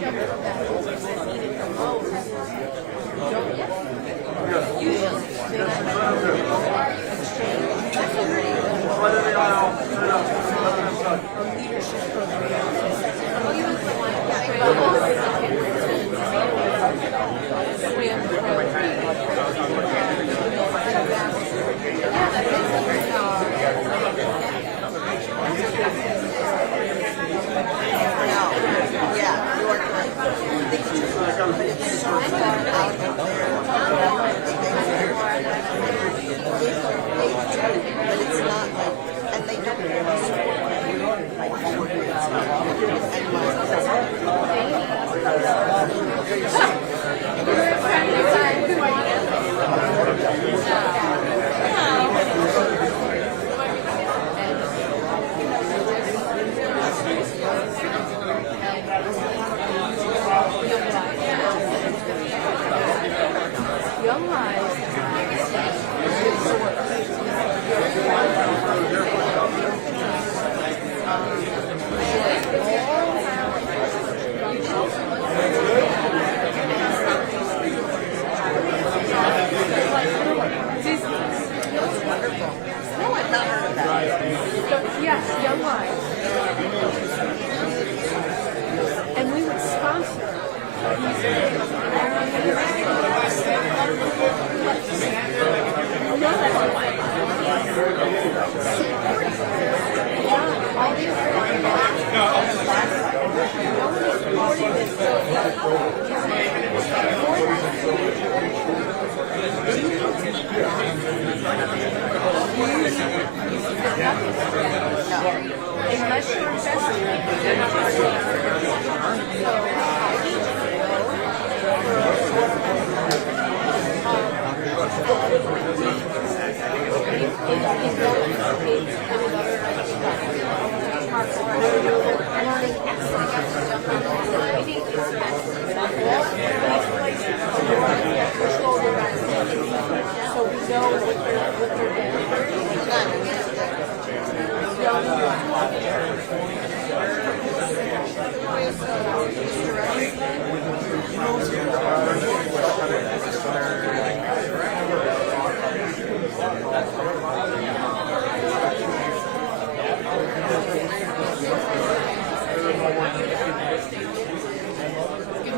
Good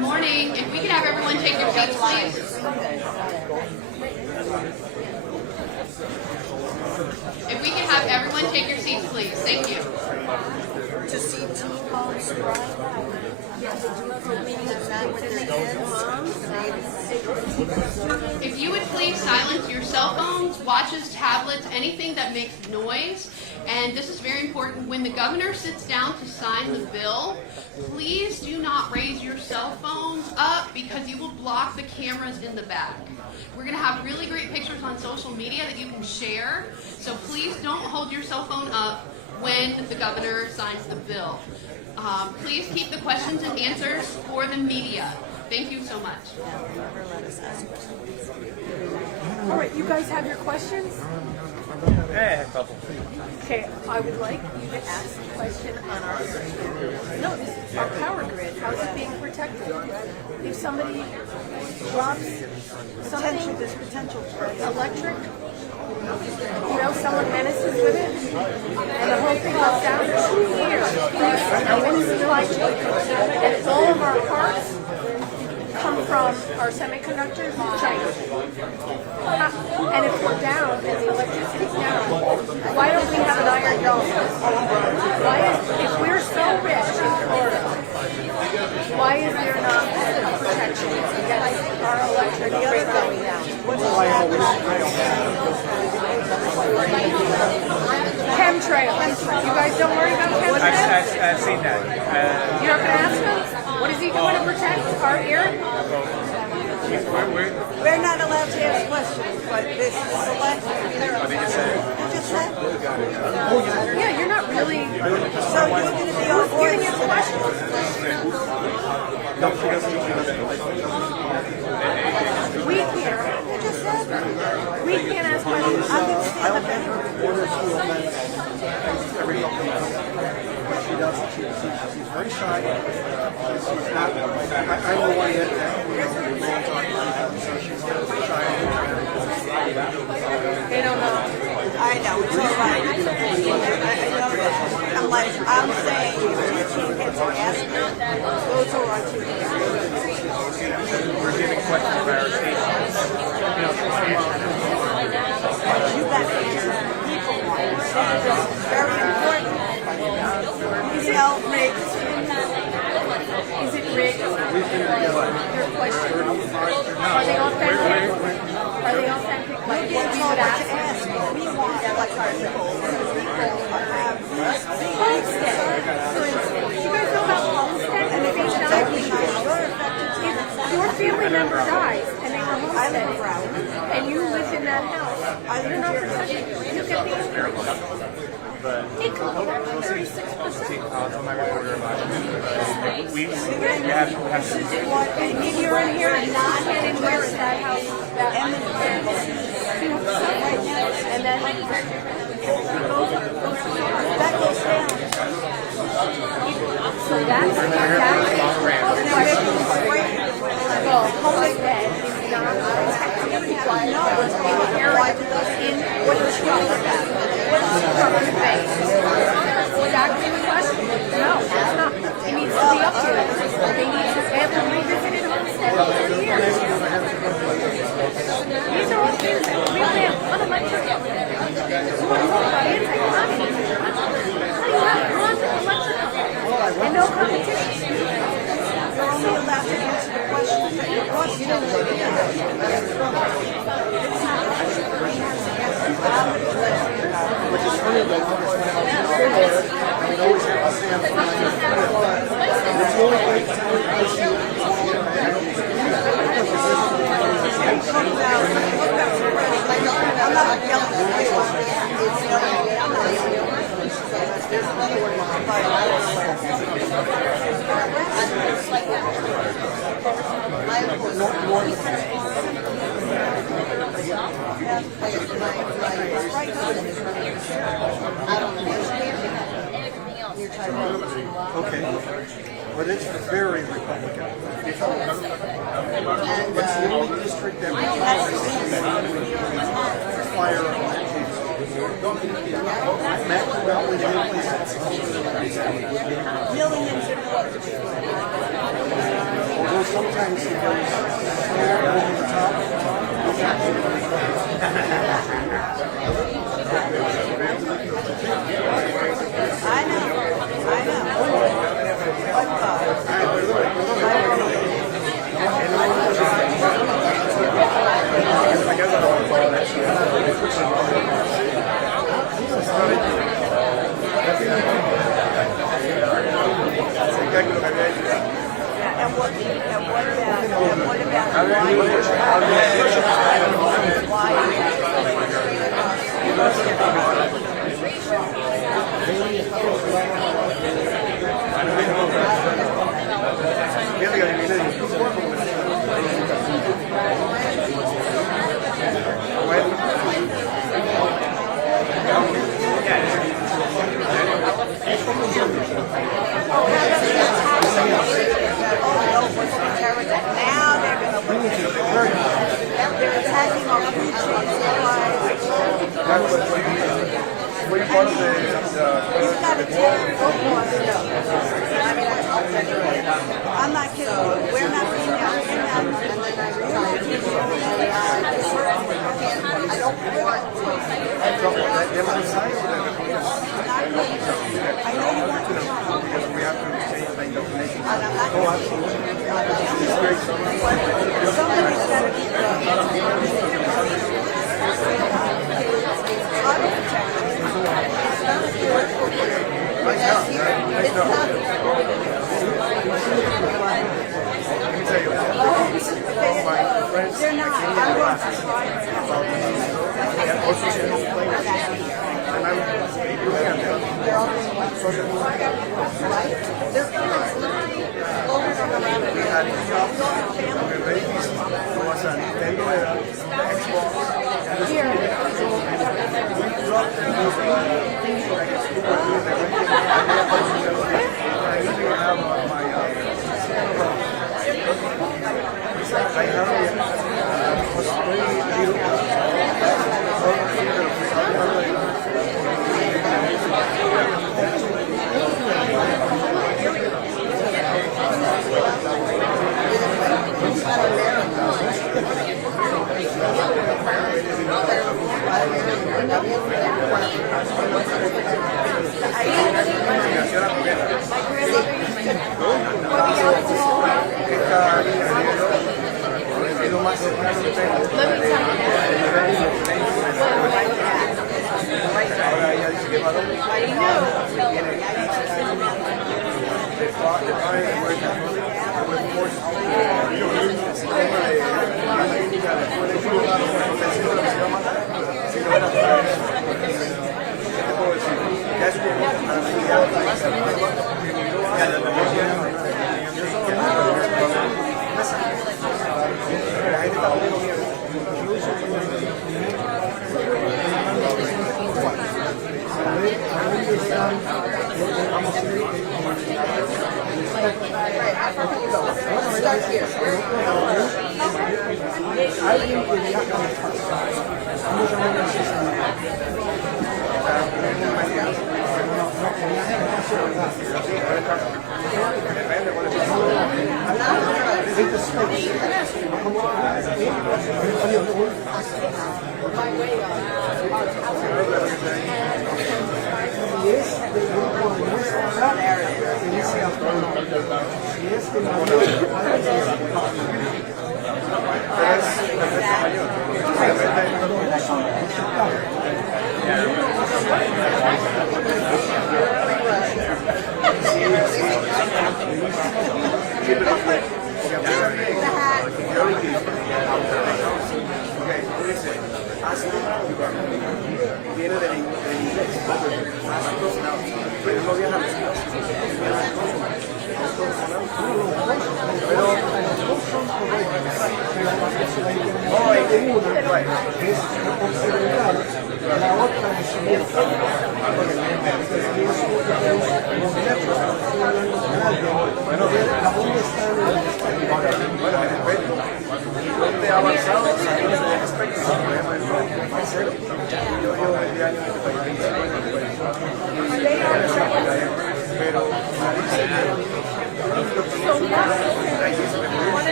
morning. If we could have everyone take their seats, please. If we could have everyone take your seats, please. Thank you. To see T-Bones If you would please silence your cell phones, watches, tablets, anything that makes noise. And this is very important. When the governor sits down to sign the bill, please do not raise your cell phones up because you will block the cameras in the back. We're going to have really great pictures on social media that you can share. So please don't hold your cell phone up when the governor signs the bill. Please keep the questions and answers for the media. Thank you so much. All right, you guys have your questions? Yeah, a couple. Okay, I would like you to ask a question on our grid. No, this is our power grid. How is it being protected? If somebody drops something, there's potential electric, someone menaces with it, and the whole thing goes down for 2 years. And what is it like? And all of our parts come from our semiconductors in China. And if we're down and the electricity's down, why don't we have an iron dome? Why is, if we're so rich in Florida, why is there not protection against our electric grid going down? Chemtrails. You guys don't worry about chemtrails? I've seen that. You're not going to ask him? What is he doing to protect our air? We're not allowed to ask questions, but this is select. You just said. Yeah, you're not really. So you're going to be on Giving you questions. We can't. You just said. We can't ask questions. I'm going to stand up and She's very shy. She's not I'm the one that we all talk about, so she's got a child. They don't know. I know, it's all right. I know that. I'm saying if teaching kids are asking, those are on TV. We're getting questions by our teachers. You got to answer the people want. This is very important. You know, Is it rigged? Your question. Are they authentic? Are they authentic? Like what we would ask? we want like our people have these Homestead, for instance. You guys know about Homestead and the beach if your family member dies and they were homesteading and you lived in that house, you're not protected. You get the it could go up to 36%. We have to And if you're in here and not getting where is that house? That and then that goes down. so that's well, homestead is not technically required. No, it's being inherited in what the trust pays. Was that the question? No, it's not. It needs to be up to them. They need to have to revisit it homestead every year. These are all things that we only have one electric. You want to talk about anti-communism? How do you have one electric and no competition? You're only allowed to answer the questions that your question Which is funny that when I was there, I would always have to stand for my own. It's the only way to tell you how she I'm not yelling at you. It's yelling at me. I'm not yelling at you. There's another one Okay, but it's very Republican. It's the only district that we can fire on that case. Matt Corral is only millions of although sometimes he goes over the top. I know. And what they're attacking our food chains. Were you part of the You've got to take football. I'm not kidding you. We're not being out. I know you want to talk. because we have to change things up the nation. Somebody's got to be they're not. I'm going to try their parents literally loaded on the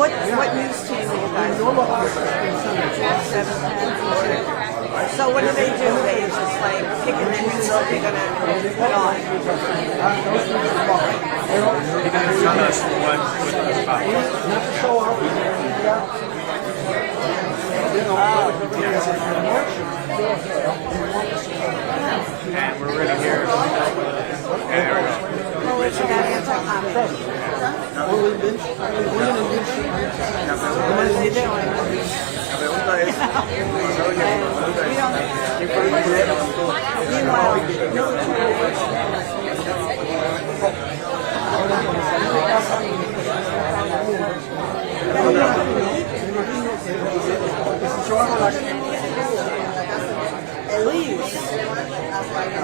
What news team are you guys? 7:10. So what do? They just like pick and choose what they're gonna put on. They're going to tell us what and we're ready here. And there we go. Well, it's got anti-homicide. What are they doing? Elise,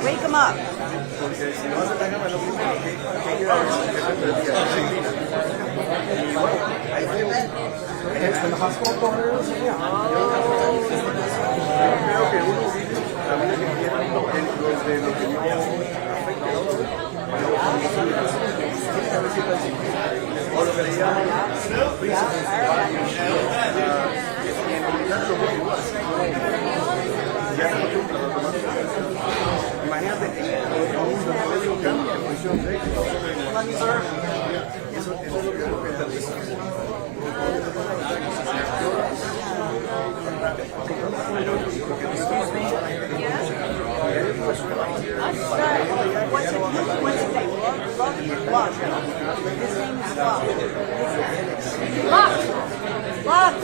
wake them up. En the hospital corners, yeah. imagínate, eso cambia en función de eso. Eso es lo que What's his name? Love. His name is Love. Love.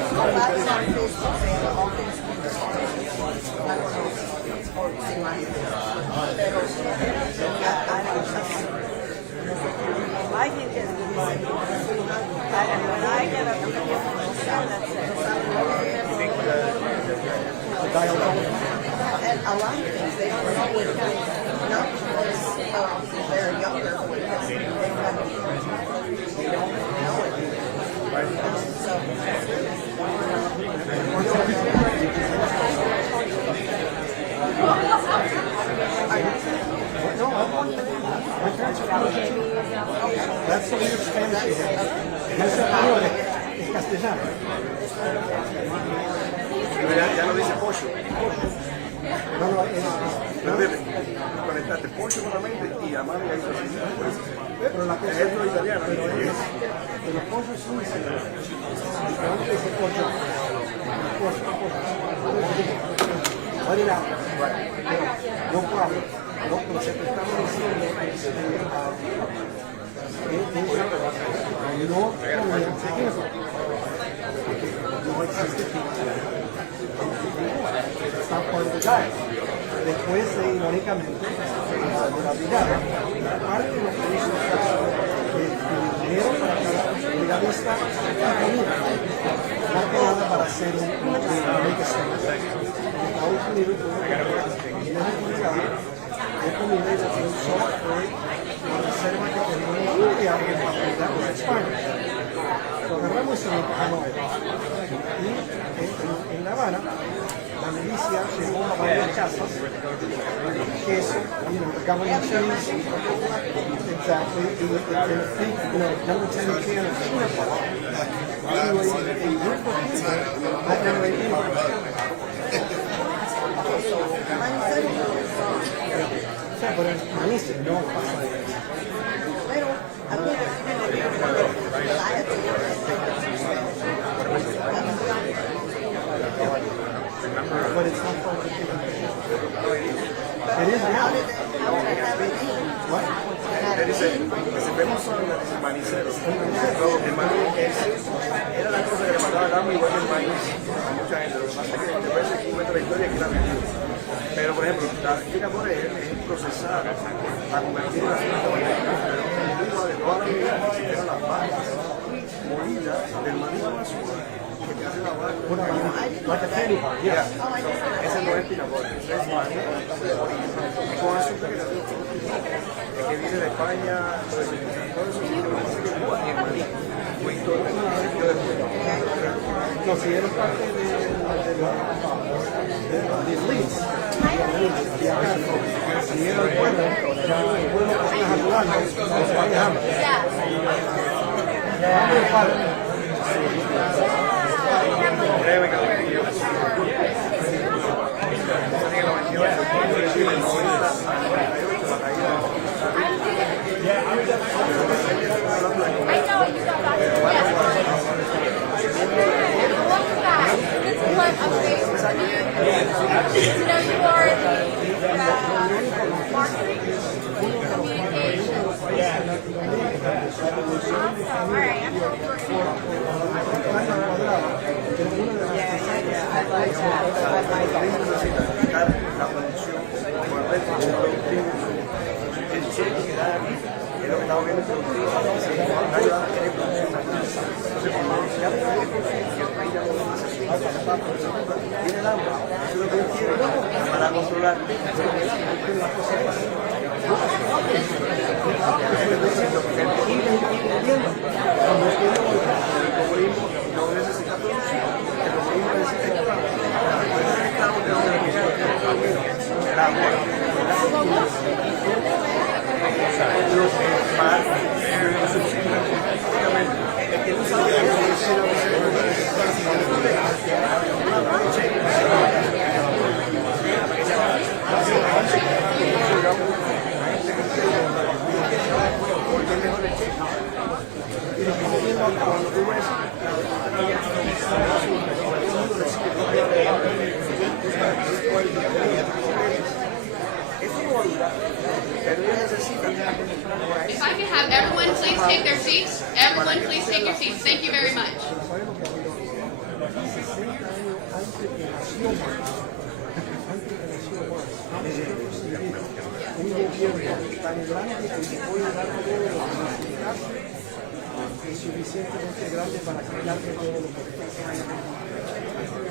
Love's on Facebook. I think it's good. When I get a sound that says, and a lot of things they don't know what kind of, not because they're younger, but because they don't know it. So, That's the weird Spanish he has. No es español, es castellano. Ya no dice pollo. No, conectaste pollo solamente y amar y ahí pero la cosa es italiana. Pero pollo es un diferente dice pollo. No problem. No, pero se te estamos diciendo no existe está por el diet. Después, irónicamente, la brigada, aparte de lo que hizo el dinero para cada brigadista y comida, más que nada para hacer un make stand. Estados Unidos tuvo que hacer una brigada de comida y de un solo fue la reserva que teníamos y alguien para cuidar los España. Lo agarramos en el Hanoi. Y en La Habana, la milicia llegó a varias casas, queso, the government cheese, exactly, and a big, number 10 can of peanut butter. Anyway, a group of people that never ate peanut butter. O sea, pero el maíz no pasa de eso. pero a mí But it's not part of the It is now. What? Vemos son los maniceros. El maíz era la cosa que le mataba el hambre igual que el maíz a mucha gente. Lo que pasa es que después se cuenta la historia que la vendió. Pero por ejemplo, la fina por es procesar a convertir la fruta de toda la vida era las vacas molidas del maíz a basura que te hace la vaca. Like a candy bar, yes. Ese no es pinabol, ese es maíz con azúcar que viene de España, todo eso tiene un maíz muy todo el No, si eres parte de Leeds, si era el pueblo, ya el pueblo que estás ayudando, los van a la producción por el resto del productivo, el cheque que da aquí, es lo que estamos viendo productivo, se va a ayudar a tener producción. Entonces, cuando ya el país ya no tiene el hambre, eso es lo que él quiere para controlar. No necesita producción, el comunismo necesita If I can have everyone please take their seats. Everyone please take your seats. Thank you very much. Un gobierno tan grande que se puede dar todo lo que es suficientemente grande para quitarle todo lo que pasa.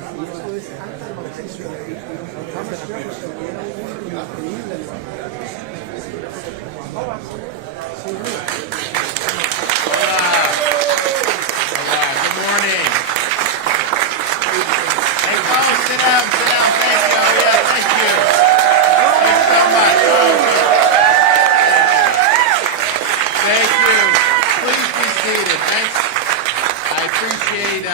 Y esto es antimarxismo. Era un increíble. Good morning. Hey, folks, sit down, sit down. Thank you. Oh, yeah, thank you. Thanks so much. Thank you. Please be seated. Thanks. I appreciate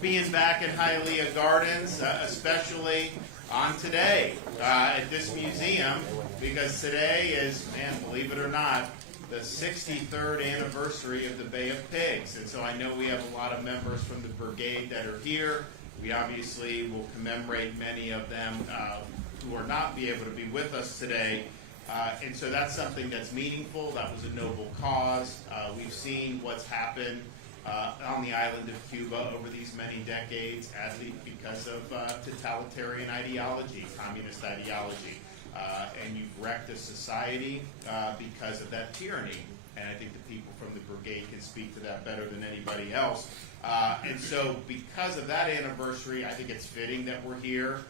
being back in Hialeah Gardens, especially on today at this museum, because today is, man, believe it or not, the 63rd anniversary of the Bay of Pigs. And so I know we have a lot of members from the brigade that are here. We obviously will commemorate many of them who are not be able to be with us today. And so that's something that's meaningful. That was a noble cause. We've seen what's happened on the island of Cuba over these many decades, because of totalitarian ideology, communist ideology. And you've wrecked a society because of that tyranny. And I think the people from the brigade can speak to that better than anybody else. And so because of that anniversary, I think it's fitting that we're here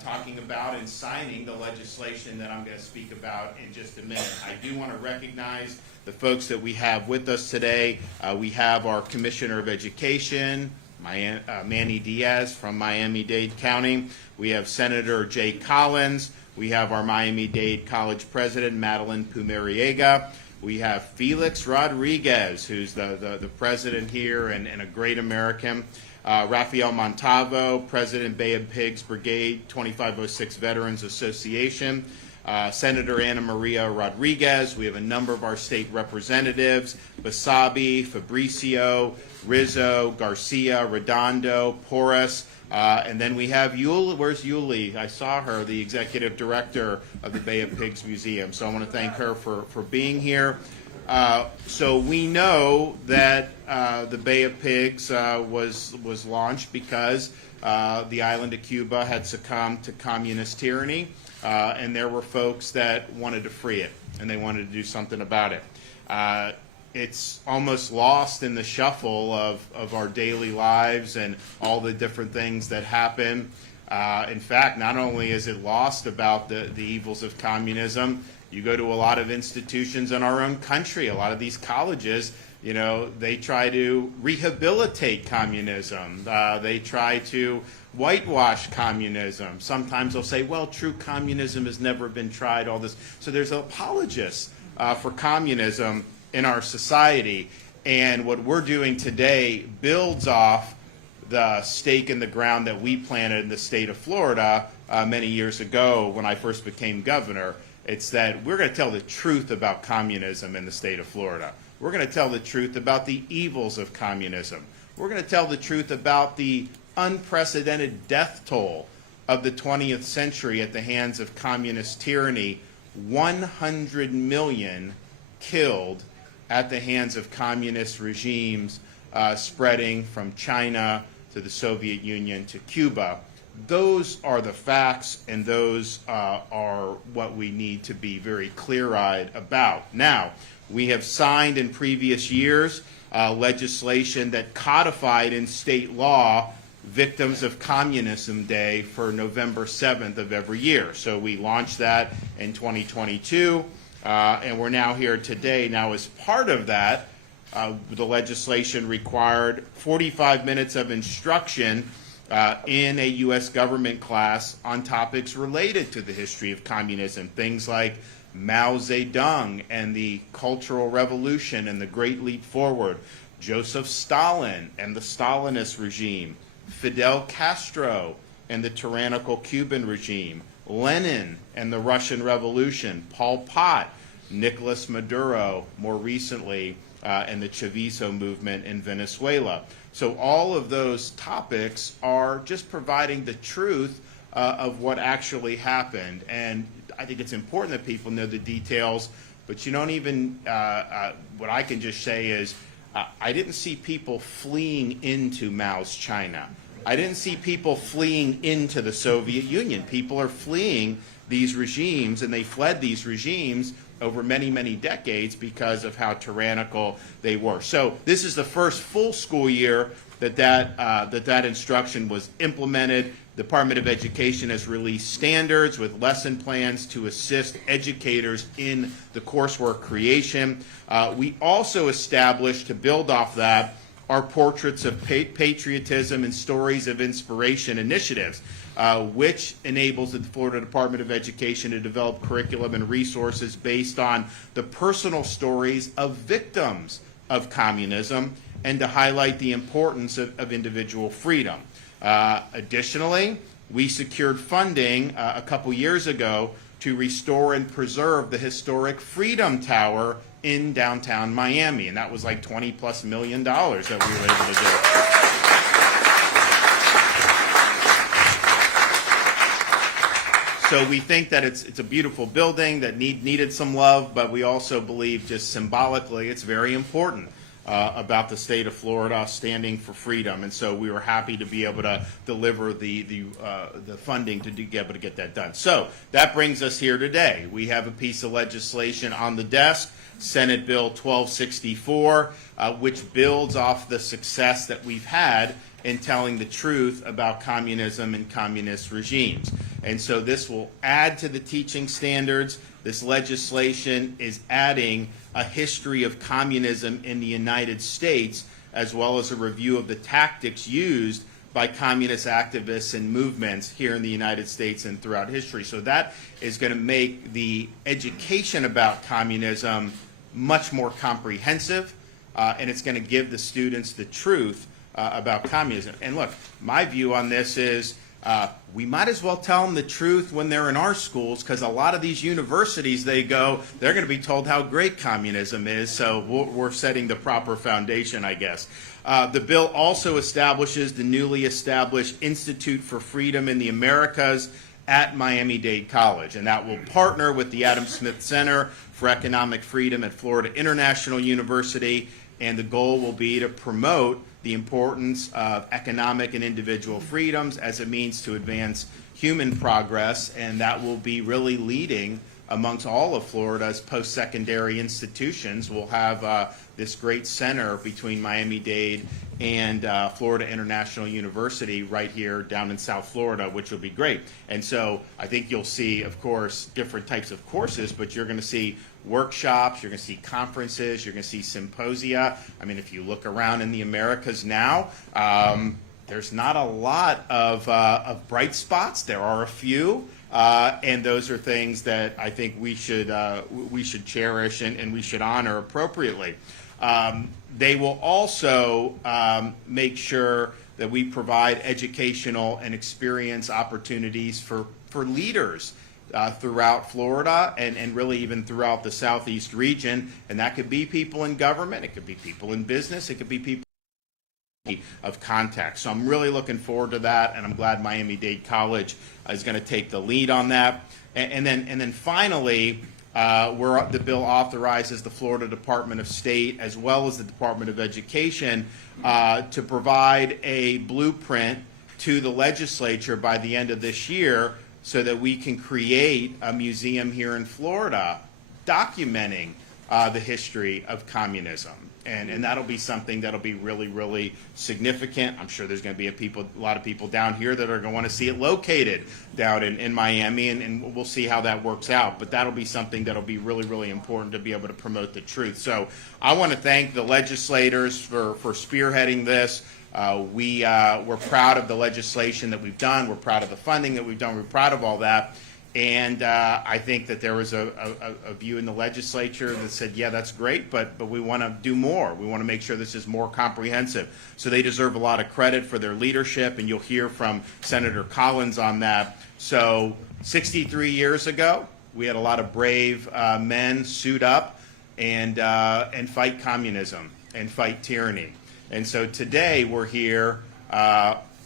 talking about and signing the legislation that I'm going to speak about in just a minute. I do want to recognize the folks that we have with us today. We have our Commissioner of Education, Manny Diaz from Miami-Dade County. We have Senator Jay Collins. We have our Miami-Dade College President, Madeline Pumariega. We have Felix Rodriguez, who's the president here and a great American. Rafael Montalvo, President, Bay of Pigs Brigade 2506 Veterans Association. Senator Ana Maria Rodriguez. We have a number of our state representatives, Basabi, Fabricio, Rizzo, Garcia, Redondo, Porras. And then we have Yuli. Where's Yuli? I saw her, the executive director of the Bay of Pigs Museum. So I want to thank her for being here. So we know that the Bay of Pigs was launched because the island of Cuba had succumbed to communist tyranny, and there were folks that wanted to free it, and they wanted to do something about it. It's almost lost in the shuffle of our daily lives and all the different things that happen. In fact, not only is it lost about the evils of communism, you go to a lot of institutions in our own country, a lot of these colleges, they try to rehabilitate communism. They try to whitewash communism. Sometimes they'll say, well, true communism has never been tried, all this. So there's apologists for communism in our society, and what we're doing today builds off the stake in the ground that we planted in the state of Florida many years ago when I first became governor. It's that we're going to tell the truth about communism in the state of Florida. We're going to tell the truth about the evils of communism. We're going to tell the truth about the unprecedented death toll of the 20th century at the hands of communist tyranny. 100 million killed at the hands of communist regimes spreading from China to the Soviet Union to Cuba. Those are the facts, and those are what we need to be very clear-eyed about. Now, we have signed in previous years legislation that codified in state law Victims of Communism Day for November 7th of every year. So we launched that in 2022. And we're now here today. Now, as part of that, the legislation required 45 minutes of instruction in a U.S. government class on topics related to the history of communism, things like Mao Zedong and the Cultural Revolution and the Great Leap Forward, Joseph Stalin and the Stalinist regime, Fidel Castro and the tyrannical Cuban regime, Lenin and the Russian Revolution, Pol Pot, Nicolas Maduro, more recently, and the Chavismo movement in Venezuela. So all of those topics are just providing the truth of what actually happened. And I think it's important that people know the details but you don't even, what I can just say is, I didn't see people fleeing into Mao's China. I didn't see people fleeing into the Soviet Union. People are fleeing these regimes, and they fled these regimes over many, many decades because of how tyrannical they were. So this is the first full school year that instruction was implemented. The Department of Education has released standards with lesson plans to assist educators in the coursework creation. We also established, to build off that, our Portraits of Patriotism and Stories of Inspiration initiatives, which enables the Florida Department of Education to develop curriculum and resources based on the personal stories of victims of communism and to highlight the importance of individual freedom. Additionally, we secured funding a couple years ago to restore and preserve the historic Freedom Tower in downtown Miami, and that was like $20+ million that we were able to do. So we think that it's a beautiful building that needed some love, but we also believe just symbolically it's very important about the state of Florida standing for freedom, and so we were happy to be able to deliver the funding to be able to get that done. So that brings us here today. We have a piece of legislation on the desk, Senate Bill 1264, which builds off the success that we've had in telling the truth about communism and communist regimes. And so this will add to the teaching standards. This legislation is adding a history of communism in the United States, as well as a review of the tactics used by communist activists and movements here in the United States and throughout history. So that is going to make the education about communism much more comprehensive, and it's going to give the students the truth about communism. And look, my view on this is we might as well tell them the truth when they're in our schools, because a lot of these universities they're going to be told how great communism is, so we're setting the proper foundation, I guess. The bill also establishes the newly established Institute for Freedom in the Americas at Miami-Dade College, and that will partner with the Adam Smith Center for Economic Freedom at Florida International University, and the goal will be to promote the importance of economic and individual freedoms as a means to advance human progress, and that will be really leading amongst all of Florida's post-secondary institutions. We'll have this great center between Miami-Dade and Florida International University right here down in South Florida, which will be great. And so I think you'll see, of course, different types of courses, but you're going to see workshops, you're going to see conferences, you're going to see symposia. I mean, if you look around in the Americas now, there's not a lot of bright spots. There are a few. And those are things that I think we should cherish and we should honor appropriately. They will also make sure that we provide educational and experience opportunities for leaders throughout Florida and really even throughout the Southeast region. And that could be people in government, it could be people in business, it could be people of contact. So I'm really looking forward to that, and I'm glad Miami-Dade College is going to take the lead on that. And then finally, the bill authorizes the Florida Department of State as well as the Department of Education to provide a blueprint to the legislature by the end of this year so that we can create a museum here in Florida documenting the history of communism. And that'll be something that'll be really, really significant. I'm sure there's going to be a lot of people down here that are going to want to see it located down in Miami, and we'll see how that works out. But that'll be something that'll be really, really important to be able to promote the truth. So I want to thank the legislators for spearheading this. We're proud of the legislation that we've done. We're proud of the funding that we've done. We're proud of all that. And I think that there was a view in the legislature that said, yeah, that's great, but we want to do more. We want to make sure this is more comprehensive. So they deserve a lot of credit for their leadership, and you'll hear from Senator Collins on that. So 63 years ago, we had a lot of brave men suit up and fight communism and fight tyranny. And so today we're here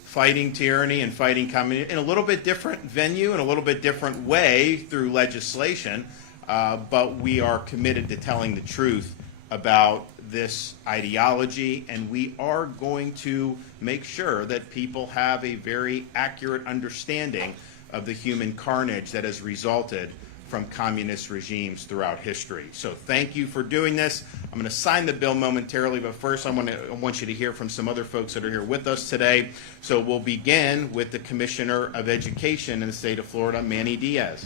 fighting tyranny and fighting communism in a little bit different venue, in a little bit different way through legislation. but we are committed to telling the truth about this ideology, and we are going to make sure that people have a very accurate understanding of the human carnage that has resulted from communist regimes throughout history. So thank you for doing this. I'm going to sign the bill momentarily, but first I want you to hear from some other folks that are here with us today. So we'll begin with the Commissioner of Education in the state of Florida, Manny Diaz.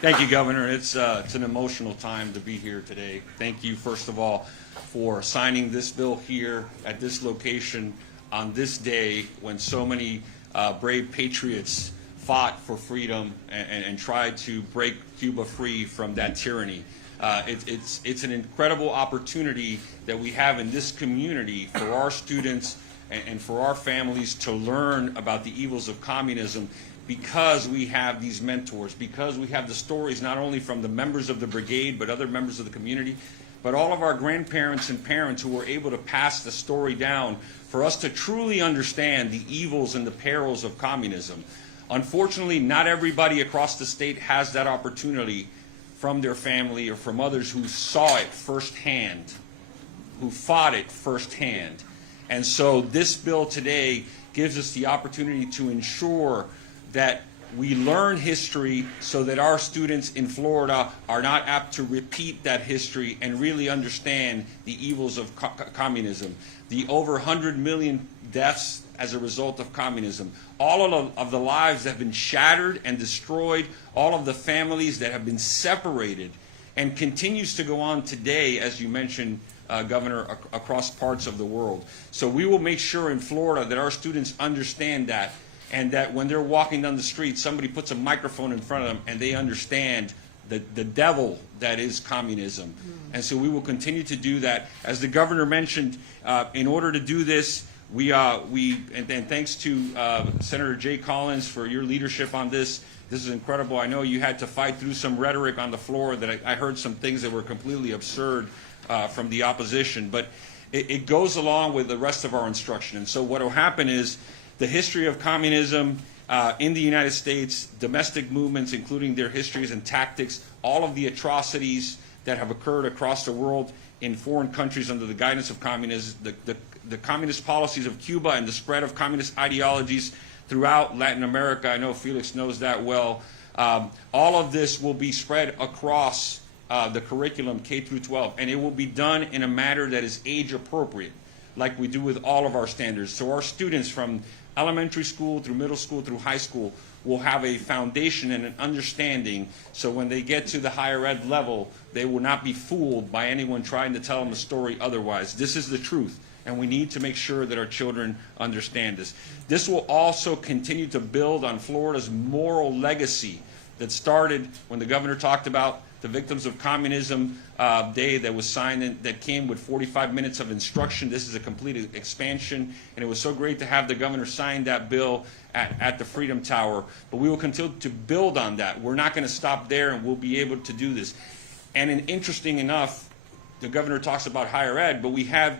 Thank you, Governor. It's an emotional time to be here today. Thank you, first of all, for signing this bill here at this location on this day when so many brave patriots fought for freedom and tried to break Cuba free from that tyranny. It's an incredible opportunity that we have in this community for our students and for our families to learn about the evils of communism, because we have these mentors, because we have the stories not only from the members of the brigade but other members of the community, but all of our grandparents and parents who were able to pass the story down for us to truly understand the evils and the perils of communism. Unfortunately, not everybody across the state has that opportunity from their family or from others who saw it firsthand, who fought it firsthand. And so this bill today gives us the opportunity to ensure that we learn history so that our students in Florida are not apt to repeat that history and really understand the evils of communism. The over 100 million deaths as a result of communism, all of the lives that have been shattered and destroyed, all of the families that have been separated, and continues to go on today, as you mentioned, Governor, across parts of the world. So we will make sure in Florida that our students understand that, and that when they're walking down the street, somebody puts a microphone in front of them and they understand the devil that is communism. And so we will continue to do that. As the governor mentioned, in order to do this, and thanks to Senator Jay Collins for your leadership on this. This is incredible. I know you had to fight through some rhetoric on the floor that I heard some things that were completely absurd from the opposition, but it goes along with the rest of our instruction. And so what will happen is the history of communism in the United States, domestic movements, including their histories and tactics, all of the atrocities that have occurred across the world in foreign countries under the guidance of communism, the communist policies of Cuba and the spread of communist ideologies throughout Latin America. I know Felix knows that well. All of this will be spread across the curriculum K through 12, and it will be done in a manner that is age appropriate, like we do with all of our standards. So our students from elementary school through middle school through high school will have a foundation and an understanding, so when they get to the higher ed level, they will not be fooled by anyone trying to tell them a story otherwise. This is the truth, and we need to make sure that our children understand this. This will also continue to build on Florida's moral legacy that started when the governor talked about the Victims of Communism Day that was signed that came with 45 minutes of instruction. This is a complete expansion, and it was so great to have the governor sign that bill at the Freedom Tower. But we will continue to build on that. We're not going to stop there, and we'll be able to do this. And interesting enough, the governor talks about higher ed, but we have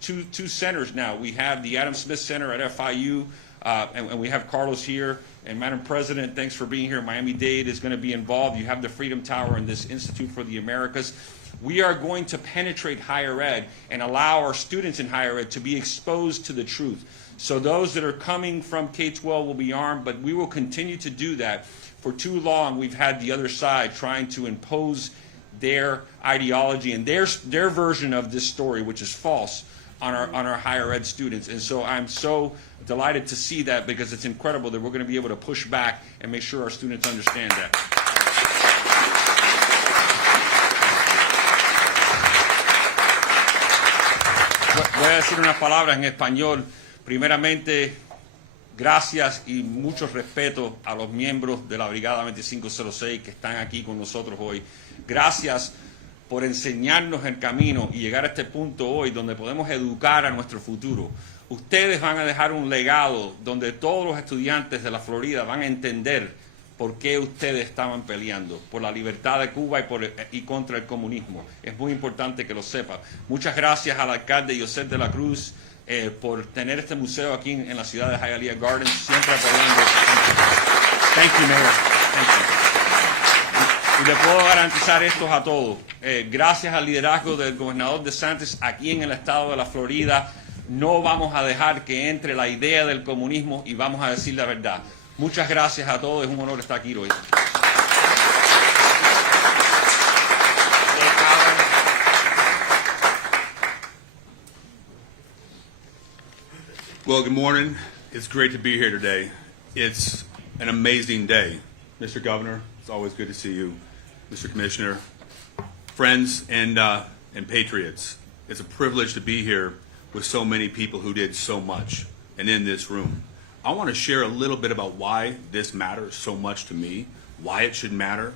two centers now. We have the Adam Smith Center at FIU, and we have Carlos here. And Madam President, thanks for being here. Miami-Dade is going to be involved. You have the Freedom Tower and this Institute for the Americas. We are going to penetrate higher ed and allow our students in higher ed to be exposed to the truth. So those that are coming from K-12 will be armed, but we will continue to do that. For too long, we've had the other side trying to impose their ideology and their version of this story, which is false, on our higher ed students. And so I'm so delighted to see that, because it's incredible that we're going to be able to push back and make sure our students understand that. Voy a decir unas palabras en español. Primeramente, gracias y mucho respeto a los miembros de la Brigada 2506 que están aquí con nosotros hoy. Gracias por enseñarnos el camino y llegar a este punto hoy donde podemos educar a nuestro futuro. Ustedes van a dejar un legado donde todos los estudiantes de la Florida van a entender por qué ustedes estaban peleando, por la libertad de Cuba y contra el comunismo. Es muy importante que lo sepan. Muchas gracias al alcalde José de la Cruz, por tener este museo aquí en la ciudad de Hialeah Gardens, siempre apoyando. Thank you, Mayor. Thank you. Y le puedo garantizar esto a todos. Gracias al liderazgo del gobernador DeSantis aquí en el estado de la Florida, no vamos a dejar que entre la idea del comunismo y vamos a decir la verdad. Muchas gracias a todos, es un honor estar aquí hoy. Well, good morning. It's great to be here today. It's an amazing day. Mr. Governor, it's always good to see you. Mr. Commissioner, friends and patriots, it's a privilege to be here with so many people who did so much and in this room. I want to share a little bit about why this matters so much to me, why it should matter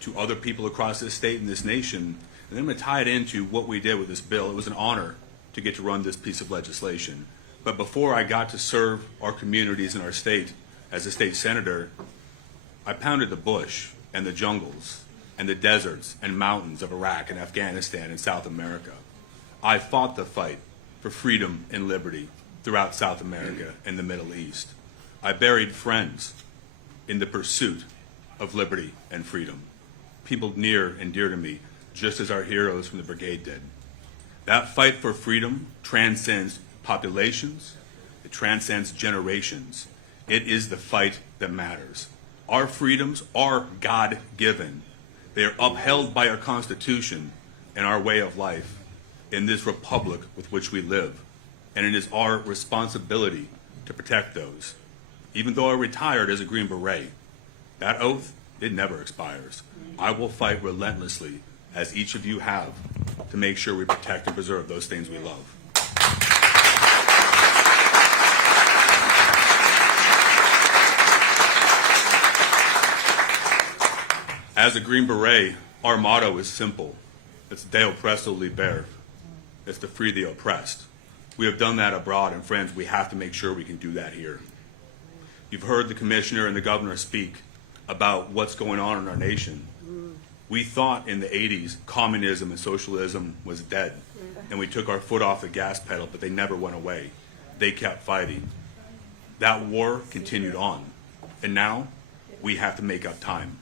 to other people across this state and this nation, and then I'm going to tie it into what we did with this bill. It was an honor to get to run this piece of legislation. But before I got to serve our communities in our state as a state senator, I pounded the bush and the jungles and the deserts and mountains of Iraq and Afghanistan and South America. I fought the fight for freedom and liberty throughout South America and the Middle East. I buried friends in the pursuit of liberty and freedom, people near and dear to me, just as our heroes from the brigade did. That fight for freedom transcends populations, it transcends generations. It is the fight that matters. Our freedoms are God-given. They are upheld by our Constitution and our way of life in this republic with which we live. And it is our responsibility to protect those. Even though I retired as a Green Beret, that oath, it never expires. I will fight relentlessly, as each of you have, to make sure we protect and preserve those things we love. As a Green Beret, our motto is simple. It's De Oppresso Liber. It's to free the oppressed. We have done that abroad, and friends, we have to make sure we can do that here. You've heard the Commissioner and the Governor speak about what's going on in our nation. We thought in the 80s communism and socialism was dead, and we took our foot off the gas pedal, but they never went away. They kept fighting. That war continued on, and now we have to make up time.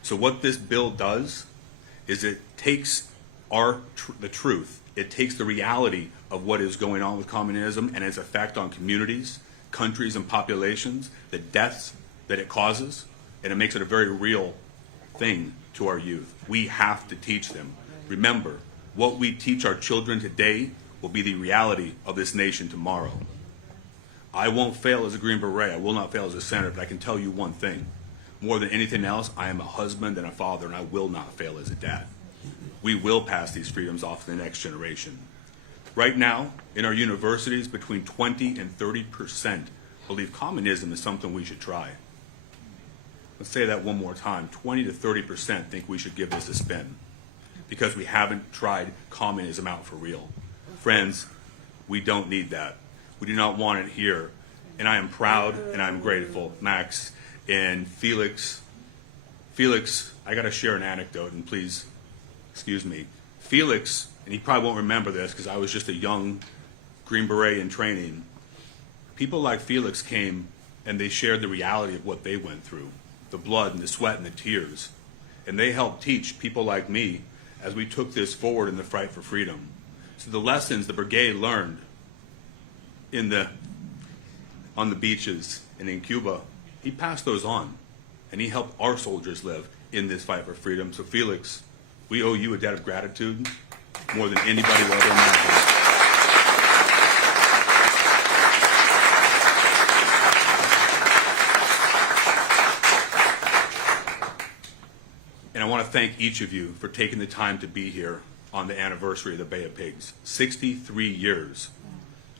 So what this bill does is it takes the truth, it takes the reality of what is going on with communism and its effect on communities, countries, and populations, the deaths that it causes, and it makes it a very real thing to our youth. We have to teach them. Remember, what we teach our children today will be the reality of this nation tomorrow. I won't fail as a Green Beret, I will not fail as a senator, but I can tell you one thing. More than anything else, I am a husband and a father, and I will not fail as a dad. We will pass these freedoms off to the next generation. Right now, in our universities, between 20 and 30% believe communism is something we should try. Let's say that one more time. 20 to 30% think we should give this a spin because we haven't tried communism out for real. Friends, we don't need that. We do not want it here. And I am proud and I'm grateful, Max and Felix. Felix, I got to share an anecdote, and please excuse me. Felix, and he probably won't remember this because I was just a young Green Beret in training. People like Felix came and they shared the reality of what they went through, the blood and the sweat and the tears. And they helped teach people like me as we took this forward in the fight for freedom. So the lessons the brigade learned on the beaches and in Cuba, he passed those on, and he helped our soldiers live in this fight for freedom. So Felix, we owe you a debt of gratitude more than anybody will ever imagine. And I want to thank each of you for taking the time to be here on the anniversary of the Bay of Pigs. 63 years.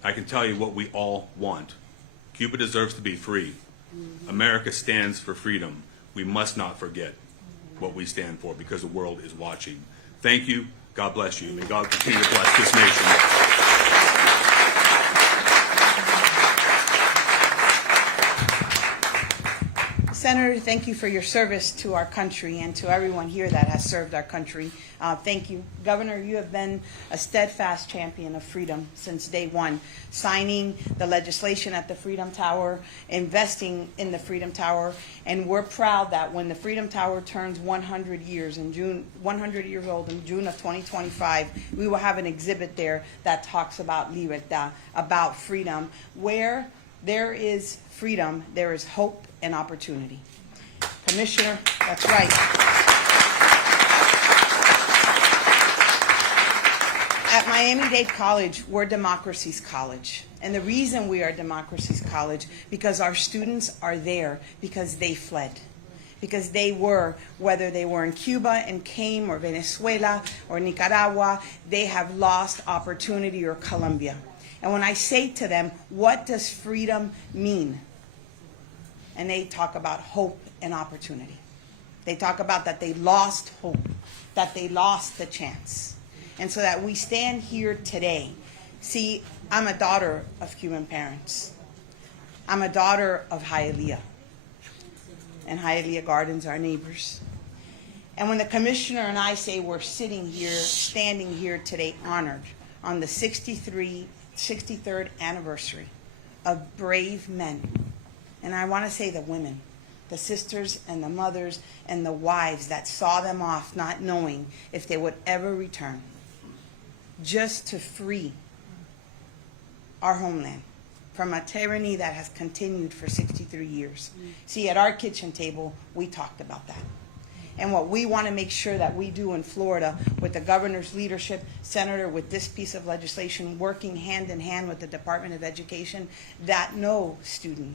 I can tell you what we all want. Cuba deserves to be free. America stands for freedom. We must not forget what we stand for because the world is watching. Thank you. God bless you. May God continue to bless this nation. Senator, thank you for your service to our country and to everyone here that has served our country. Thank you. Governor, you have been a steadfast champion of freedom since day one, signing the legislation at the Freedom Tower, investing in the Freedom Tower, and we're proud that when the Freedom Tower turns 100 years in June, 100 years old in June of 2025, we will have an exhibit there that talks about libertad, about freedom. Where there is freedom, there is hope and opportunity. Commissioner, that's right. At Miami-Dade College, we're democracy's college. And the reason we are democracy's college, because our students are there because they fled. Because they were, whether they were in Cuba and came, or Venezuela, or Nicaragua, they have lost opportunity, or Colombia. And when I say to them, what does freedom mean? And they talk about hope and opportunity. They talk about that they lost hope, that they lost the chance. And so that we stand here today. See, I'm a daughter of Cuban parents. I'm a daughter of Hialeah. And Hialeah Gardens are neighbors. And when the commissioner and I say we're sitting here, standing here today honored on the 63rd anniversary of brave men, and I want to say the women, the sisters and the mothers and the wives that saw them off not knowing if they would ever return, just to free our homeland from a tyranny that has continued for 63 years. See, at our kitchen table, we talked about that. And what we want to make sure that we do in Florida with the governor's leadership, Senator, with this piece of legislation, working hand in hand with the Department of Education, that no student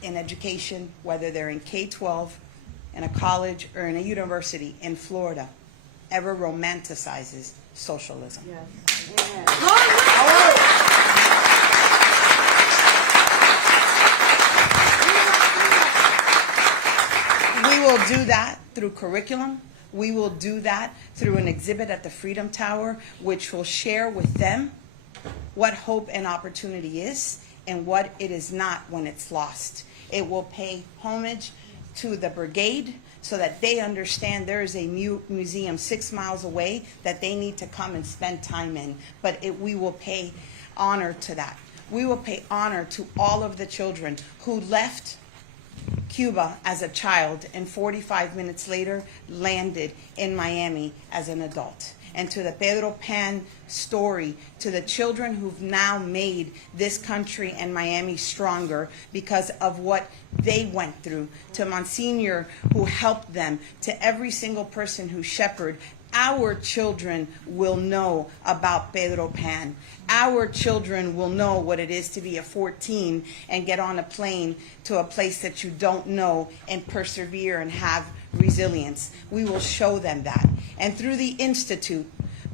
in education, whether they're in K-12, in a college, or in a university in Florida, ever romanticizes socialism. We will do that through curriculum. We will do that through an exhibit at the Freedom Tower, which will share with them what hope and opportunity is and what it is not when it's lost. It will pay homage to the brigade so that they understand there is a museum 6 miles away that they need to come and spend time in. But we will pay honor to that. We will pay honor to all of the children who left Cuba as a child and 45 minutes later landed in Miami as an adult. And to the Pedro Pan story, to the children who've now made this country and Miami stronger because of what they went through, to Monsignor who helped them, to every single person who shepherded, our children will know about Pedro Pan. Our children will know what it is to be a 14 and get on a plane to a place that you don't know and persevere and have resilience. We will show them that. And through the Institute,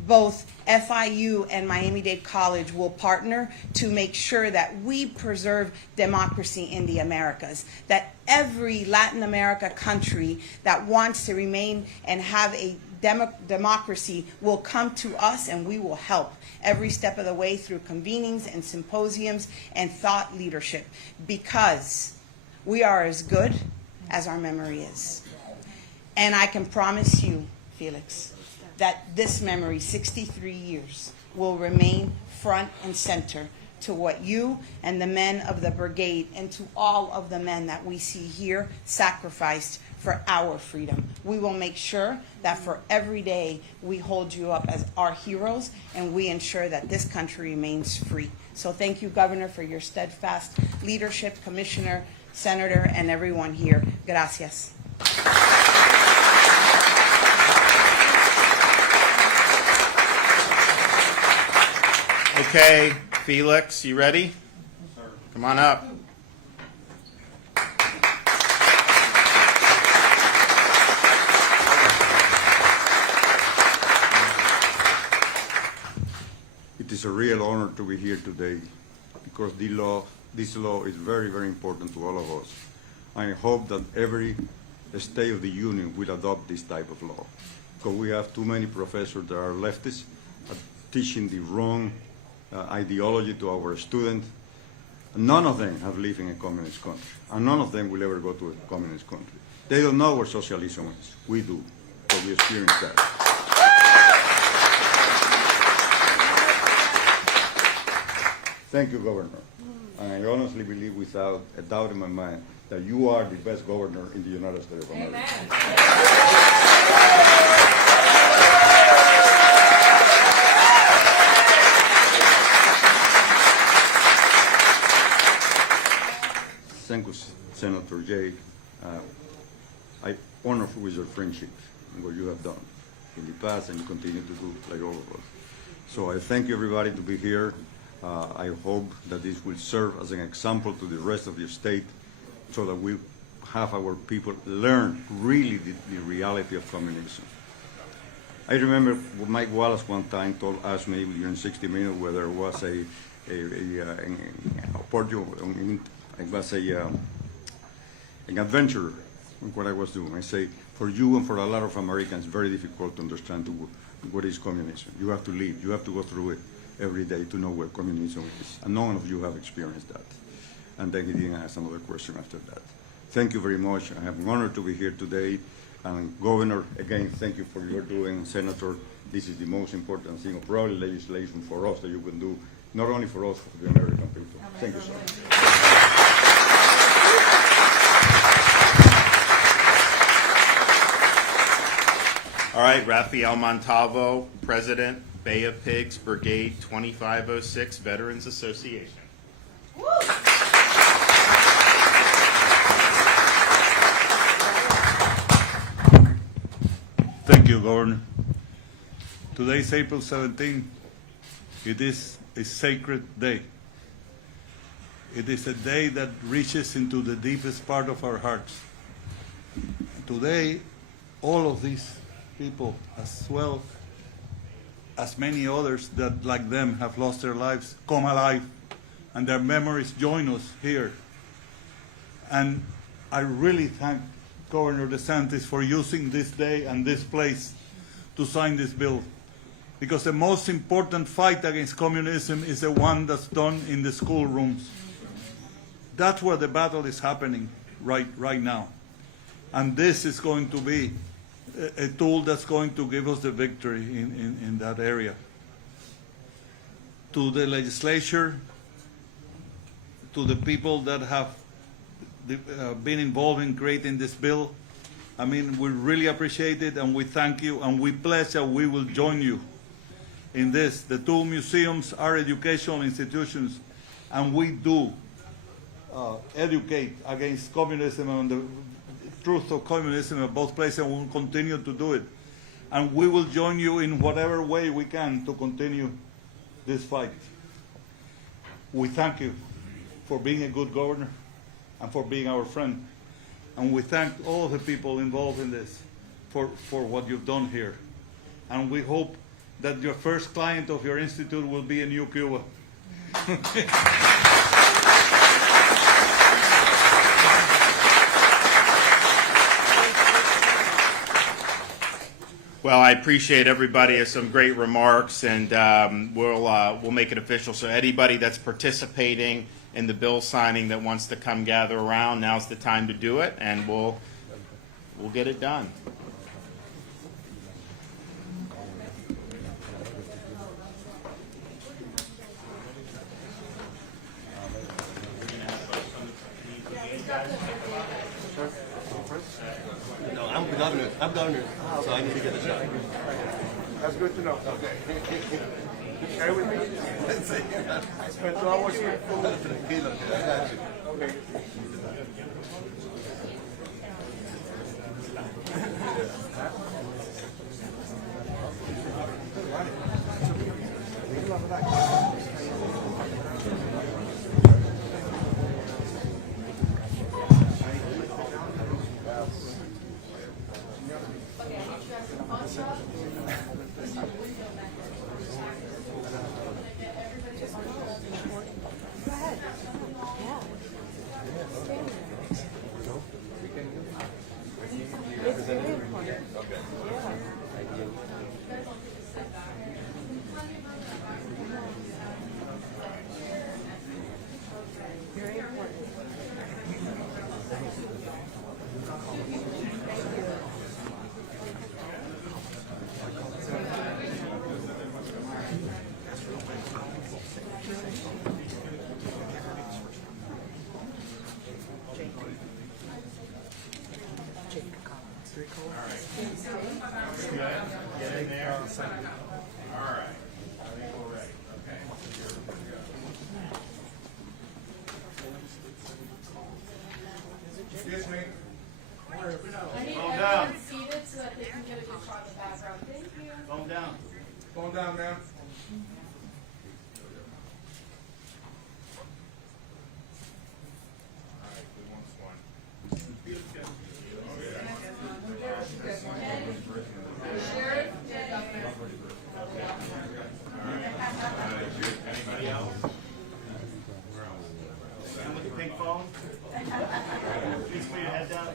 both FIU and Miami-Dade College will partner to make sure that we preserve democracy in the Americas, that every Latin America country that wants to remain and have a democracy will come to us, and we will help every step of the way through convenings and symposiums and thought leadership, because we are as good as our memory is. And I can promise you, Felix, that this memory, 63 years, will remain front and center to what you and the men of the brigade and to all of the men that we see here sacrificed for our freedom. We will make sure that for every day we hold you up as our heroes and we ensure that this country remains free. So thank you, Governor, for your steadfast leadership, Commissioner, Senator, and everyone here. Gracias. Okay, Felix, you ready? Come on up. It is a real honor to be here today because this law is very, very important to all of us. I hope that every state of the union will adopt this type of law, because we have too many professors that are leftists teaching the wrong ideology to our students. None of them have lived in a communist country, and none of them will ever go to a communist country. They don't know what socialism is. We do, so we experience that. Thank you, Governor. And I honestly believe without a doubt in my mind that you are the best governor in the United States of America. Thank you, Senator Jay. I honor with your friendship and what you have done in the past and you continue to do like all of us. So I thank you everybody to be here. I hope that this will serve as an example to the rest of the state so that we have our people learn really the reality of communism. I remember Mike Wallace one time asked me during 60 Minutes whether there was an adventure in what I was doing. I say, for you and for a lot of Americans, it's very difficult to understand what is communism. You have to live. You have to go through it every day to know what communism is. And none of you have experienced that. And then he didn't ask another question after that. Thank you very much. I am honored to be here today. And Governor, again, thank you for your doing. Senator, this is the most important thing, probably legislation for us that you can do, not only for us, for the American people. Thank you so much. All right, Rafael Montalvo, President, Bay of Pigs, Brigade 2506, Veterans Association. Thank you, Governor. Today is April 17. It is a sacred day. It is a day that reaches into the deepest part of our hearts. Today, all of these people, as well as many others that, like them, have lost their lives, come alive, and their memories join us here. And I really thank Governor DeSantis for using this day and this place to sign this bill, because the most important fight against communism is the one that's done in the schoolrooms. That's where the battle is happening right now. And this is going to be a tool that's going to give us the victory in that area. To the legislature, to the people that have been involved in creating this bill, I mean, we really appreciate it, and we thank you, and we pledge that we will join you in this. The two museums are educational institutions, and we do educate against communism and the truth of communism in both places, and we will continue to do it. And we will join you in whatever way we can to continue this fight. We thank you for being a good governor and for being our friend. And we thank all the people involved in this for what you've done here. And we hope that your first client of your institute will be a new Cuba. Well, I appreciate everybody has some great remarks, and we'll make it official. So anybody that's participating in the bill signing that wants to come gather around, now's the time to do it, and we'll get it done. No, I'm governor, so I need to get a shot. That's good to know. Okay. Share with me. I spent 2 hours here. Tranquilo, I got you. Okay. Excuse me. I need Calm down. everyone seated so that they can get a good shot in the background. Thank you. Calm down. Calm down, ma'am. Anybody else? Someone with a pink phone? Please put your head down.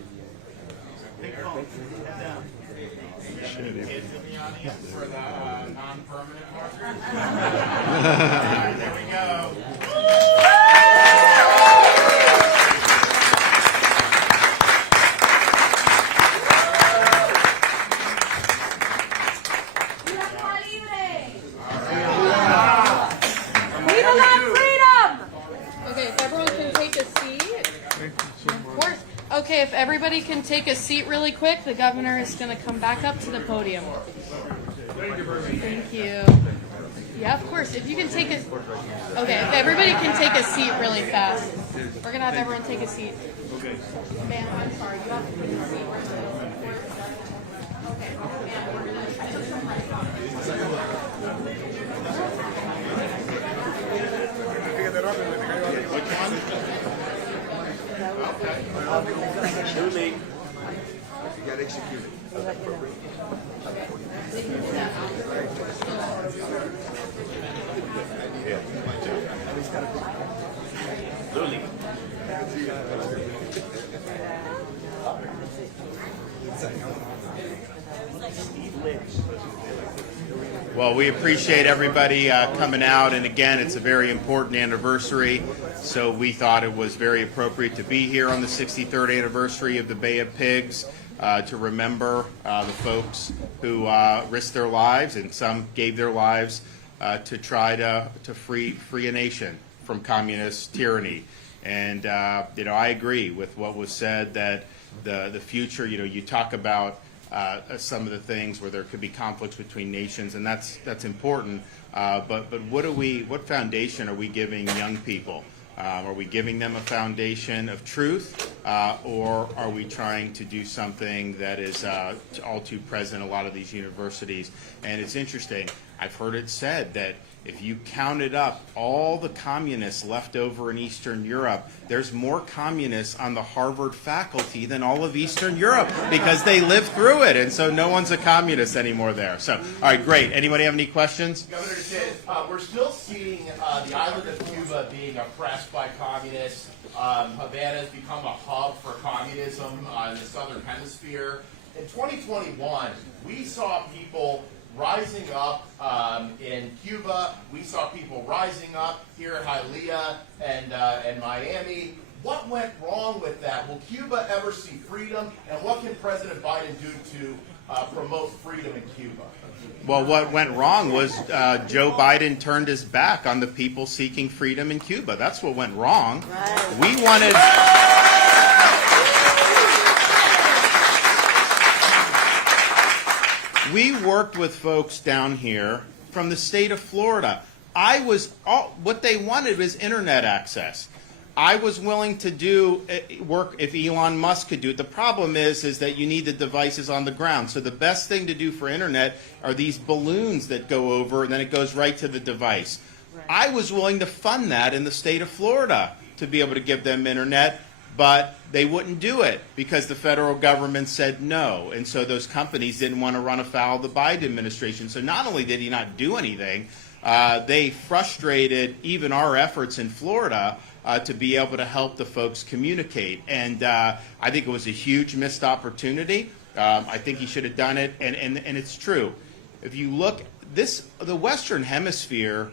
Pink phone, head down. Kids in the audience for the non-permanent markers. There we go. Viva la freedom! Okay, if everyone can take a seat. Of course. Okay, if everybody can take a seat really quick, the governor is going to come back up to the podium. Thank you. Yeah, of course. If you can take a... Okay, if everybody can take a seat really fast. We're going to have everyone take a seat. Okay. Ma'am, I'm sorry. You have to take a seat. Okay. Ma'am, we're going to... I took some rice off. Julie, you got executed. Lily. Well, we appreciate everybody coming out, and again, it's a very important anniversary, so we thought it was very appropriate to be here on the 63rd anniversary of the Bay of Pigs to remember the folks who risked their lives, and some gave their lives to try to free a nation from communist tyranny. And I agree with what was said, that the future, you talk about some of the things where there could be conflicts between nations, and that's important. But what foundation are we giving young people? Are we giving them a foundation of truth, or are we trying to do something that is all too present in a lot of these universities? And it's interesting. I've heard it said that if you counted up all the communists left over in Eastern Europe, there's more communists on the Harvard faculty than all of Eastern Europe, because they lived through it, and so no one's a communist anymore there. So, all right, great. Anybody have any questions? Governor, we're still seeing the island of Cuba being oppressed by communists. Havana has become a hub for communism in the southern hemisphere. In 2021, we saw people rising up in Cuba. We saw people rising up here at Hialeah and Miami. What went wrong with that? Will Cuba ever see freedom? And what can President Biden do to promote freedom in Cuba? Well, what went wrong was Joe Biden turned his back on the people seeking freedom in Cuba. That's what went wrong. We wanted... We worked with folks down here from the state of Florida. What they wanted was internet access. I was willing to do work if Elon Musk could do it. The problem is that you need the devices on the ground. So the best thing to do for internet are these balloons that go over, and then it goes right to the device. Right. I was willing to fund that in the state of Florida to be able to give them internet, but they wouldn't do it because the federal government said no. And so those companies didn't want to run afoul of the Biden administration. So not only did he not do anything, they frustrated even our efforts in Florida to be able to help the folks communicate. And I think it was a huge missed opportunity. I think he should have done it. And it's true. If you look, the Western Hemisphere,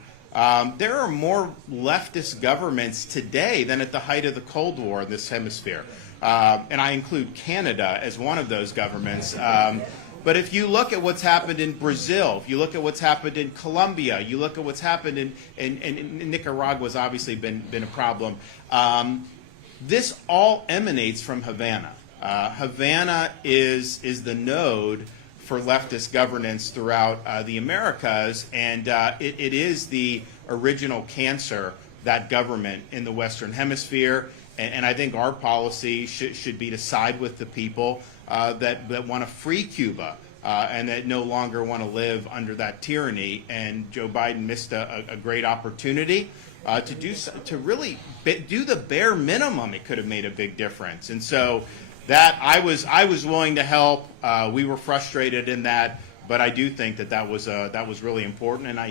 there are more leftist governments today than at the height of the Cold War in this hemisphere. And I include Canada as one of those governments. But if you look at what's happened in Brazil, if you look at what's happened in Colombia, you look at what's happened in Nicaragua's obviously been a problem. This all emanates from Havana. Havana is the node for leftist governance throughout the Americas, and it is the original cancer that government in the Western Hemisphere. And I think our policy should be to side with the people that want to free Cuba and that no longer want to live under that tyranny. And Joe Biden missed a great opportunity to really do the bare minimum. It could have made a big difference. And so that I was willing to help. We were frustrated in that. But I do think that was really important, and I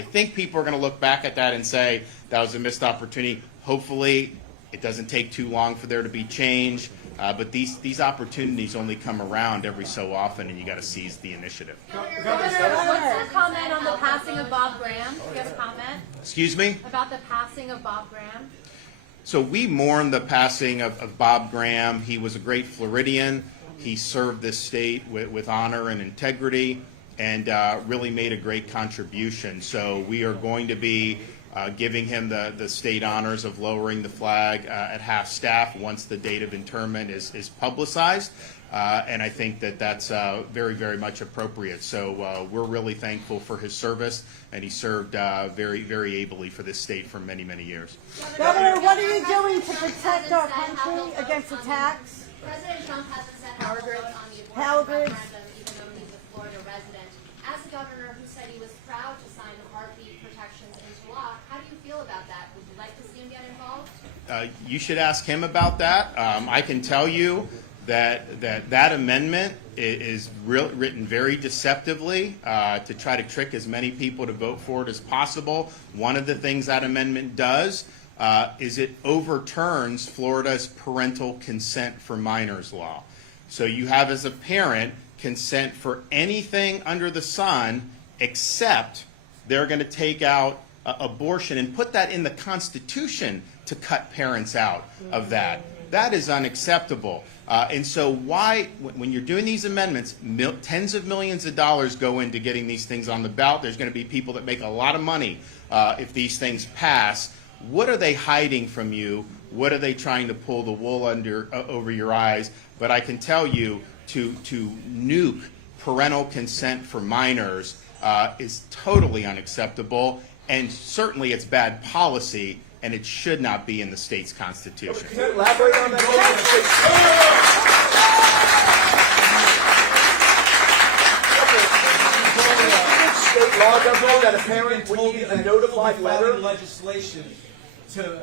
think people are going to look back at that and say that was a missed opportunity. Hopefully, it doesn't take too long for there to be change. But these opportunities only come around every so often, and you got to seize the initiative. Governor, what's your comment on the passing of Bob Graham? Do you have a comment? Excuse me? About the passing of Bob Graham? So we mourn the passing of Bob Graham. He was a great Floridian. He served this state with honor and integrity and really made a great contribution. So we are going to be giving him the state honors of lowering the flag at half-staff once the date of interment is publicized. And I think that's very, very much appropriate. So we're really thankful for his service, and he served very, very ably for this state for many, many years. Governor, what are you doing to protect our country against attacks? President Trump hasn't said how to vote on the Power abortion grids. referendum, even though he's a Florida resident. As a governor who said he was proud to sign the heartbeat protections into law, how do you feel about that? Would you like to see him get involved? You should ask him about that. I can tell you that amendment is written very deceptively to try to trick as many people to vote for it as possible. One of the things that amendment does is it overturns Florida's parental consent for minors law. So you have, as a parent, consent for anything under the sun except they're going to take out abortion and put that in the Constitution to cut parents out of that. That is unacceptable. And so why, when you're doing these amendments, tens of millions of dollars go into getting these things on the ballot. There's going to be people that make a lot of money if these things pass. What are they hiding from you? What are they trying to pull the wool over your eyes? But I can tell you to nuke parental consent for minors is totally unacceptable, and certainly it's bad policy, and it should not be in the state's constitution. Can you elaborate on that? State law, Governor, that a parent would need a notified letter? Legislation to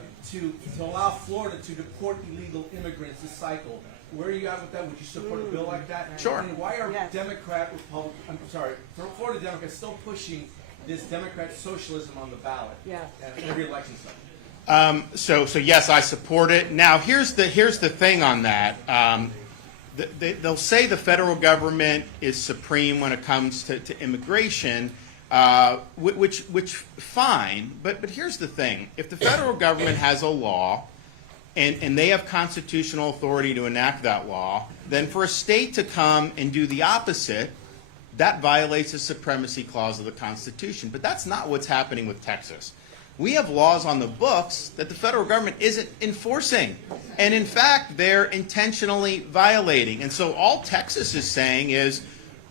allow Florida to deport illegal immigrants this cycle. Where are you at with that? Would you support a bill like that? Sure. And why are Florida Democrats still pushing this Democrat socialism on the ballot? Yeah. And every election cycle? So yes, I support it. Now here's the thing on that. They'll say the federal government is supreme when it comes to immigration, which fine. But here's the thing: if the federal government has a law, and they have constitutional authority to enact that law, then for a state to come and do the opposite, that violates the supremacy clause of the Constitution. But that's not what's happening with Texas. We have laws on the books that the federal government isn't enforcing. And in fact, they're intentionally violating. And so all Texas is saying is,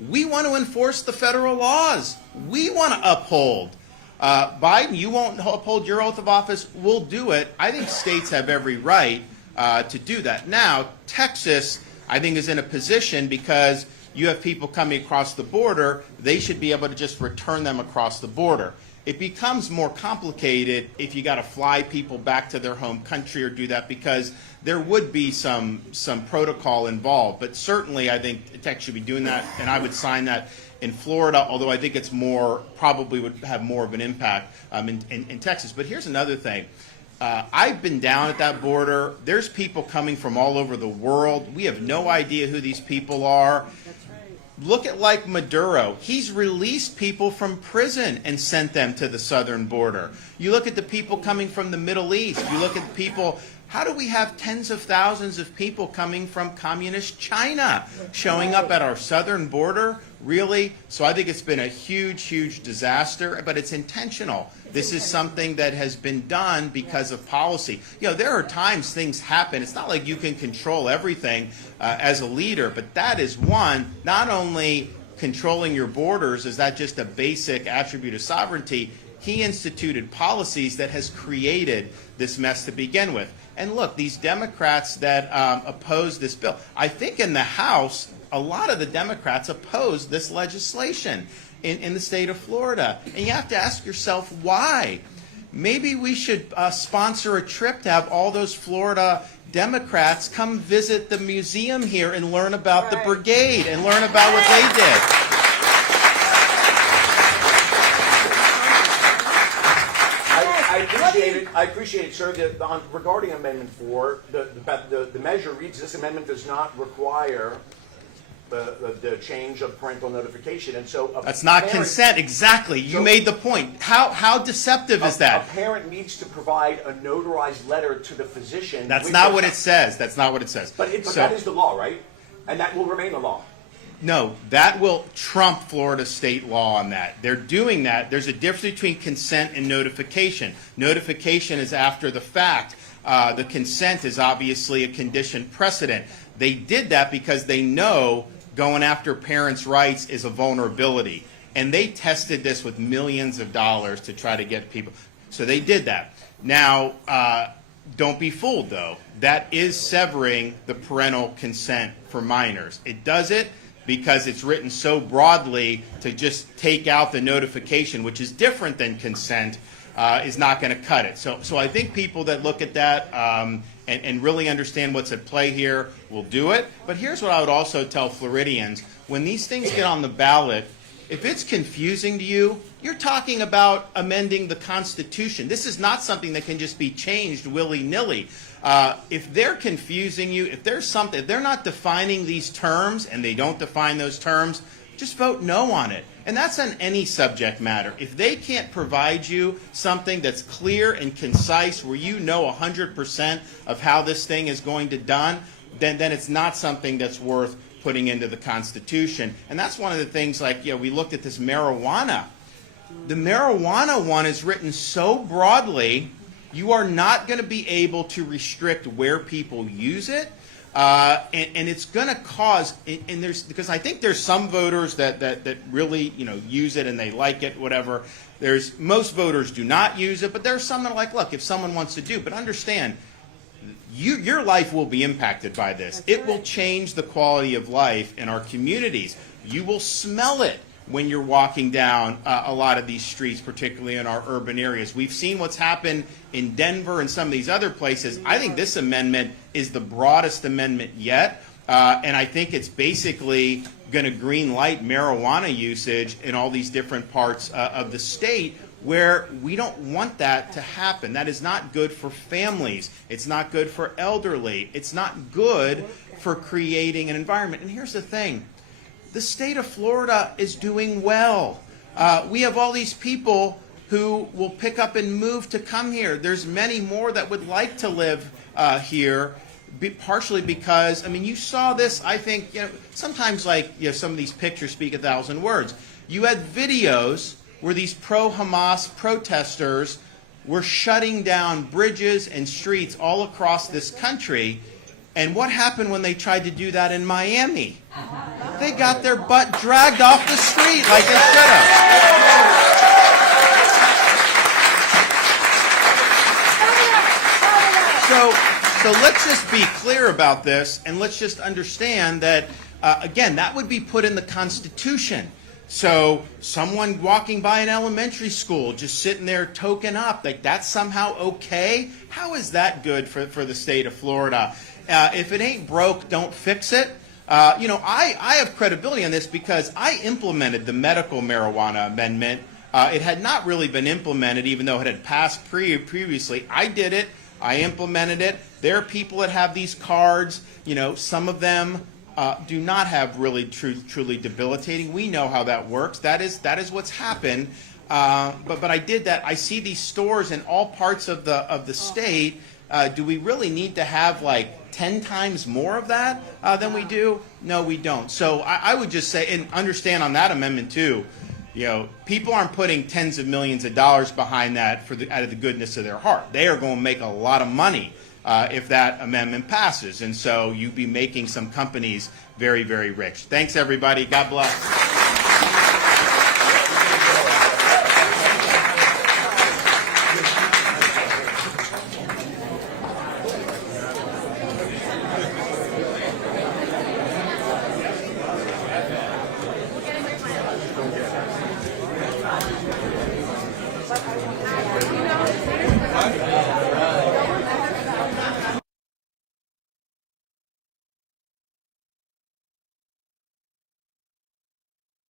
we want to enforce the federal laws. We want to uphold. Biden, you won't uphold your oath of office. We'll do it. I think states have every right to do that. Now, Texas, I think, is in a position because you have people coming across the border. They should be able to just return them across the border. It becomes more complicated if you got to fly people back to their home country or do that, because there would be some protocol involved. But certainly I think Texas should be doing that, and I would sign that in Florida, although I think it's probably would have more of an impact in Texas. But here's another thing. I've been down at that border. There's people coming from all over the world. We have no idea who these people are. Look at like Maduro. He's released people from prison and sent them to the southern border. You look at the people coming from the Middle East. You look at the people. How do we have tens of thousands of people coming from communist China showing up at our southern border? Really? So I think it's been a huge, huge disaster, but it's intentional. This is something that has been done because of policy. You know, there are times things happen. It's not like you can control everything as a leader, but that is one. Not only controlling your borders, is that just a basic attribute of sovereignty? He instituted policies that has created this mess to begin with. And look, these Democrats that oppose this bill, I think in the House, a lot of the Democrats oppose this legislation in the state of Florida. And you have to ask yourself why. Maybe we should sponsor a trip to have all those Florida Democrats come visit the museum here and learn about the brigade and learn about what they did. I appreciate it, sir. Regarding Amendment 4, the measure reads, this amendment does not require the change of parental notification, and so that's not consent. Exactly. You made the point. How deceptive is that? A parent needs to provide a notarized letter to the physician. That's not what it says. That's not what it says. But that is the law, right? And that will remain the law. No, that will trump Florida state law on that. They're doing that. There's a difference between consent and notification. Notification is after the fact. The consent is obviously a condition precedent. They did that because they know going after parents' rights is a vulnerability. And they tested this with millions of dollars to try to get people. So they did that. Now, don't be fooled, though. That is severing the parental consent for minors. It does it because it's written so broadly to just take out the notification, which is different than consent, is not going to cut it. So I think people that look at that and really understand what's at play here will do it. But here's what I would also tell Floridians. When these things get on the ballot, if it's confusing to you, you're talking about amending the Constitution. This is not something that can just be changed willy-nilly. If they're confusing you, if they're not defining these terms and they don't define those terms, just vote no on it. And that's on any subject matter. If they can't provide you something that's clear and concise where you know 100% of how this thing is going to be done, then it's not something that's worth putting into the Constitution. And that's one of the things, like, we looked at this marijuana. The marijuana one is written so broadly, you are not going to be able to restrict where people use it. And it's going to cause, because I think there's some voters that really, use it and they like it, whatever. Most voters do not use it, but there's some that are like, look, if someone wants to do, but understand, your life will be impacted by this. It will change the quality of life in our communities. You will smell it when you're walking down a lot of these streets, particularly in our urban areas. We've seen what's happened in Denver and some of these other places. I think this amendment is the broadest amendment yet, and I think it's basically going to green light marijuana usage in all these different parts of the state where we don't want that to happen. That is not good for families. It's not good for elderly. It's not good for creating an environment. And here's the thing. The state of Florida is doing well. We have all these people who will pick up and move to come here. There's many more that would like to live here, partially because, you saw this, I think, sometimes some of these pictures speak 1,000 words. You had videos where these pro-Hamas protesters were shutting down bridges and streets all across this country. And what happened when they tried to do that in Miami? They got their butt dragged off the street like they should have. So let's just be clear about this, and let's just understand that, again, that would be put in the Constitution. So someone walking by an elementary school, just sitting there token up, like that's somehow okay? How is that good for the state of Florida? If it ain't broke, don't fix it. I have credibility on this because I implemented the medical marijuana amendment. It had not really been implemented, even though it had passed previously. I did it. I implemented it. There are people that have these cards. Some of them do not have really truly debilitating. We know how that works. That is what's happened. But I did that. I see these stores in all parts of the state. Do we really need to have 10 times more of that than we do? No, we don't. So I would just say, and understand on that amendment too, people aren't putting tens of millions of dollars behind that out of the goodness of their heart. They are going to make a lot of money if that amendment passes. And so you'd be making some companies very, very rich. Thanks, everybody. God bless.